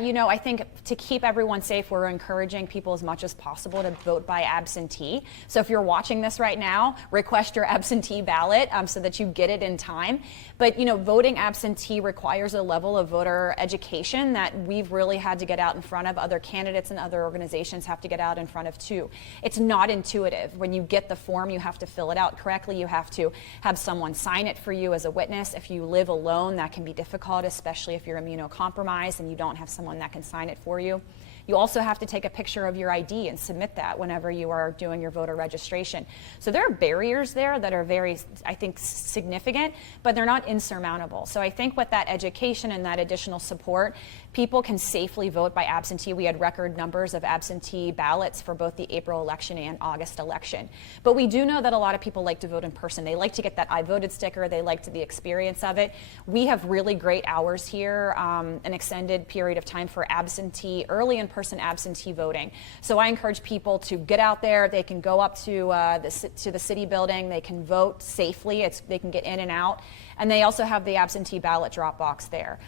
You know, I think to keep everyone safe, we're encouraging people as much as possible to vote by absentee. So if you're watching this right now, request your absentee ballot so that you get it in time. But, you know, voting absentee requires a level of voter education that we've really had to get out in front of. Other candidates and other organizations have to get out in front of too. It's not intuitive. When you get the form, you have to fill it out correctly. You have to have someone sign it for you as a witness. If you live alone, that can be difficult, especially if you're immunocompromised and you don't have someone that can sign it for you. You also have to take a picture of your ID and submit that whenever you are doing your voter registration. So there are barriers there that are very, I think, significant, but they're not insurmountable. So I think with that education and that additional support, people can safely vote by absentee. We had record numbers of absentee ballots for both the April election and August election. But we do know that a lot of people like to vote in person. They like to get that I voted sticker. They like the experience of it. We have really great hours here, an extended period of time for absentee, early in-person absentee voting. So I encourage people to get out there. They can go up to the city building. They can vote safely. They can get in and out. And they also have the absentee ballot drop box there.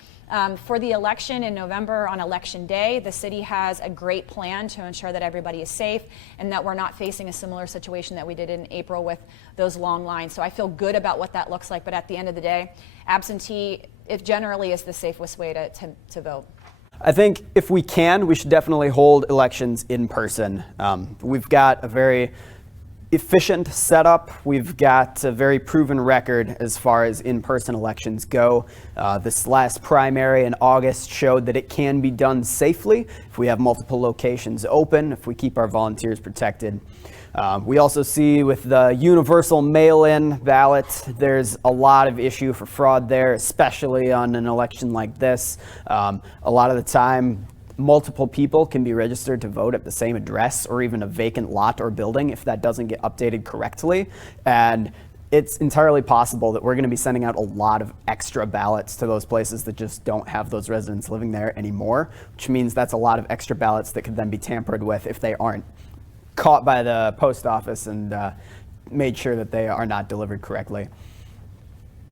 For the election in November on election day, the city has a great plan to ensure that everybody is safe and that we're not facing a similar situation that we did in April with those long lines. So I feel good about what that looks like. But at the end of the day, absentee, it generally is the safest way to vote. I think if we can, we should definitely hold elections in person. We've got a very efficient setup. We've got a very proven record as far as in-person elections go. This last primary in August showed that it can be done safely if we have multiple locations open, if we keep our volunteers protected. We also see with the universal mail-in ballot, there's a lot of issue for fraud there, especially on an election like this. A lot of the time, multiple people can be registered to vote at the same address or even a vacant lot or building if that doesn't get updated correctly. And it's entirely possible that we're going to be sending out a lot of extra ballots to those places that just don't have those residents living there anymore, which means that's a lot of extra ballots that could then be tampered with if they aren't caught by the post office and made sure that they are not delivered correctly.